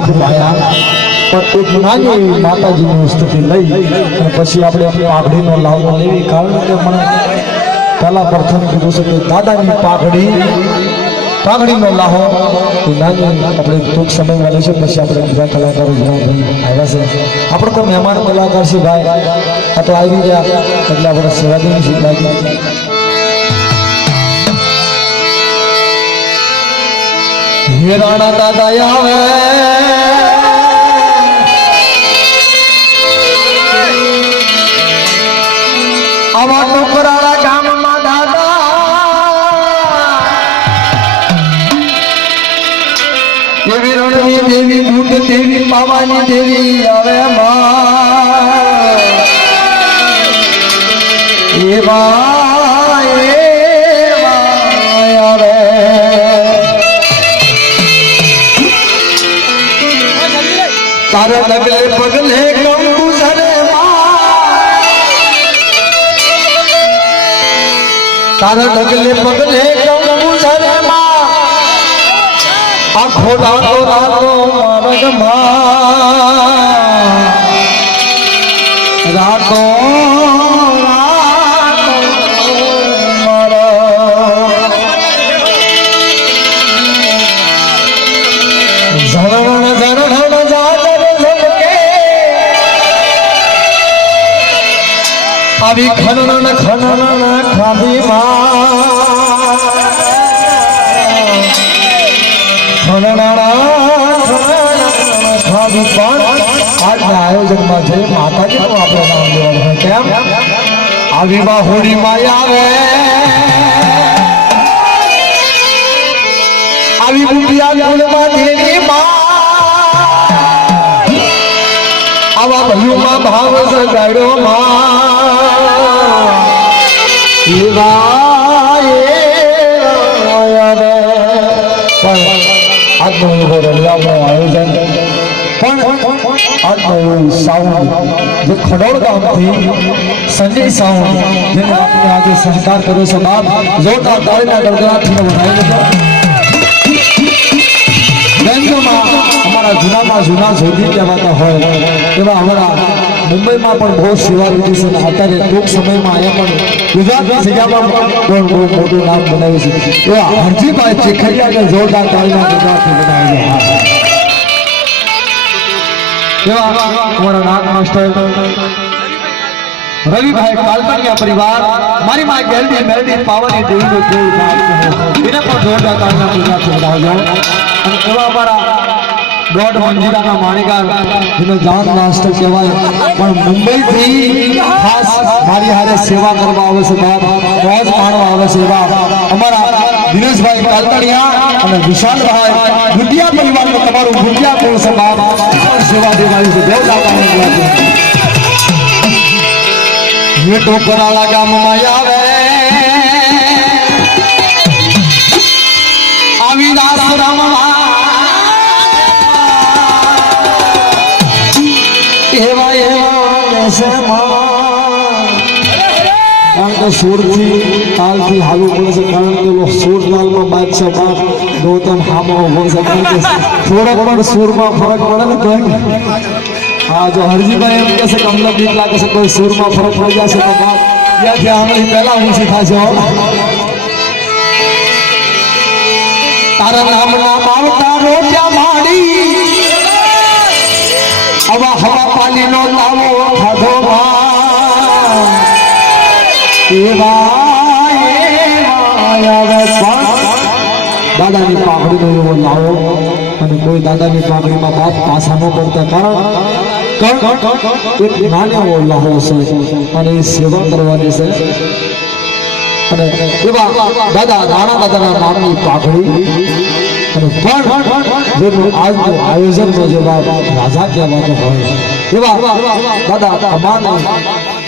ભેટ પાયા પણ એક નાની માતાજીની સ્તુતિ લઈ અને પછી આપણે પાઘડીનો લાવો લેવી કારણ કે મને પહેલા પ્રથમ કીધું છે કે દાદાની પાઘડીનો લાહો એ નાની આપણે ટૂંક સમયમાં લઈશું પછી આપણે બીજા કલાકારો આવ્યા છે આપણે તો મહેમાન કલાકાર છે ભાઈ આ તો આવી ગયા એટલે આપણે સેવાદીની શીખવાડી હિરાણા દાદા આવે આવા ટુકરાળા ગામમાં દાદા એવી રણની દેવી ભૂત દેવી પાવાની દેવી આવે એવા આવે તારે ડગલે પગલે કંબુસરે તારે ડગલે પગલે કંબુસરે આખો રાતો રાતો માર્ગમાં રાતો આવી ખનન ખાધી ખાધી પણ આજના આયોજનમાં જે માતાજીનું આપણે નામ લેવાનું કેમ આવી હોળીમાં આવે આવી બુટિયા કુળમાં દેવી આવા ભલુમાં ભાવ સગાડ્યો આયોજન પણ આજનું સાઉન્ડ જે ખડોળ ગામથી સંજય સાઉન્ડ જેને આપણે આજે સંસ્કાર કર્યો છે બાપ જોરદાર તાળીના ગડગડાટથી વધાવી અમારા જૂનામાં જૂના જોધી કહેવાતા હોય એવા અમારા મુંબઈમાં પણ બહુ સેવા લીધી છે અને અત્યારે ટૂંક સમયમાં અહીંયા પણ ગુજરાતની જગ્યામાં પણ બહુ મોટું નામ બનાવ્યું છે એવા હરજીભાઈ ચેખરિયા કે જોરદાર તાળીના ગડગડાટથી બનાવેલો એવા અમારા નાગ માસ્ટર રવિભાઈ કાલપનિયા પરિવાર મારી માં ગેલડી મેલડી પાવાની દેવીનો કોઈ ભાગ એને પણ જોરદાર તાળીના ગડગડાટથી બનાવજો અને એવા અમારા ગોડ મંજીરાના માણીકાર જેને જાન માસ્ટર કહેવાય પણ મુંબઈથી ખાસ મારી હારે સેવા કરવા આવે છે બાપ રોજ માણવા આવે છે એવા અમારા દિનેશભાઈ કાલતણિયા અને વિશાલભાઈ ગુડિયા પરિવારનો તમારું ગુડિયા કોણ છે બાપ સેવા દેવાયું છે દેવ દાદાને ये टोकराला गामમાં આવે આવી આશ્રમમાં એવા કારણ કે સુરથી તાલથી હાલવું પડે છે કારણ કે સુર તાલમાં બાદશાહ બાપ ગૌતમ હામો હોય છે કારણ કે થોડોક પણ સુરમાં ફરક પડે ને કોઈ હા જો હરજીભાઈ એમ કહે છે કે અમને બીક લાગે છે કોઈ સુરમાં ફરક પડી જશે તો બાપ ત્યાંથી આંગળી પહેલા ઊંચી થશે તારા નામના માવતા રોટ્યા માડી હવા હવા પાલીનો લાવો ખાધો દાદાની પાઘડીનો એવો લાવો અને કોઈ દાદાની પાઘડીમાં બાપ પાછા ન પડતા કારણ એક નાનો એવો લાવો છે અને એ સેવા કરવાની છે અને એવા દાદા નાના દાદાના નામની પાઘડી અને પણ જેનું આજનું આયોજનનો જે રાજા કહેવાતો હોય એવા દાદા અમારા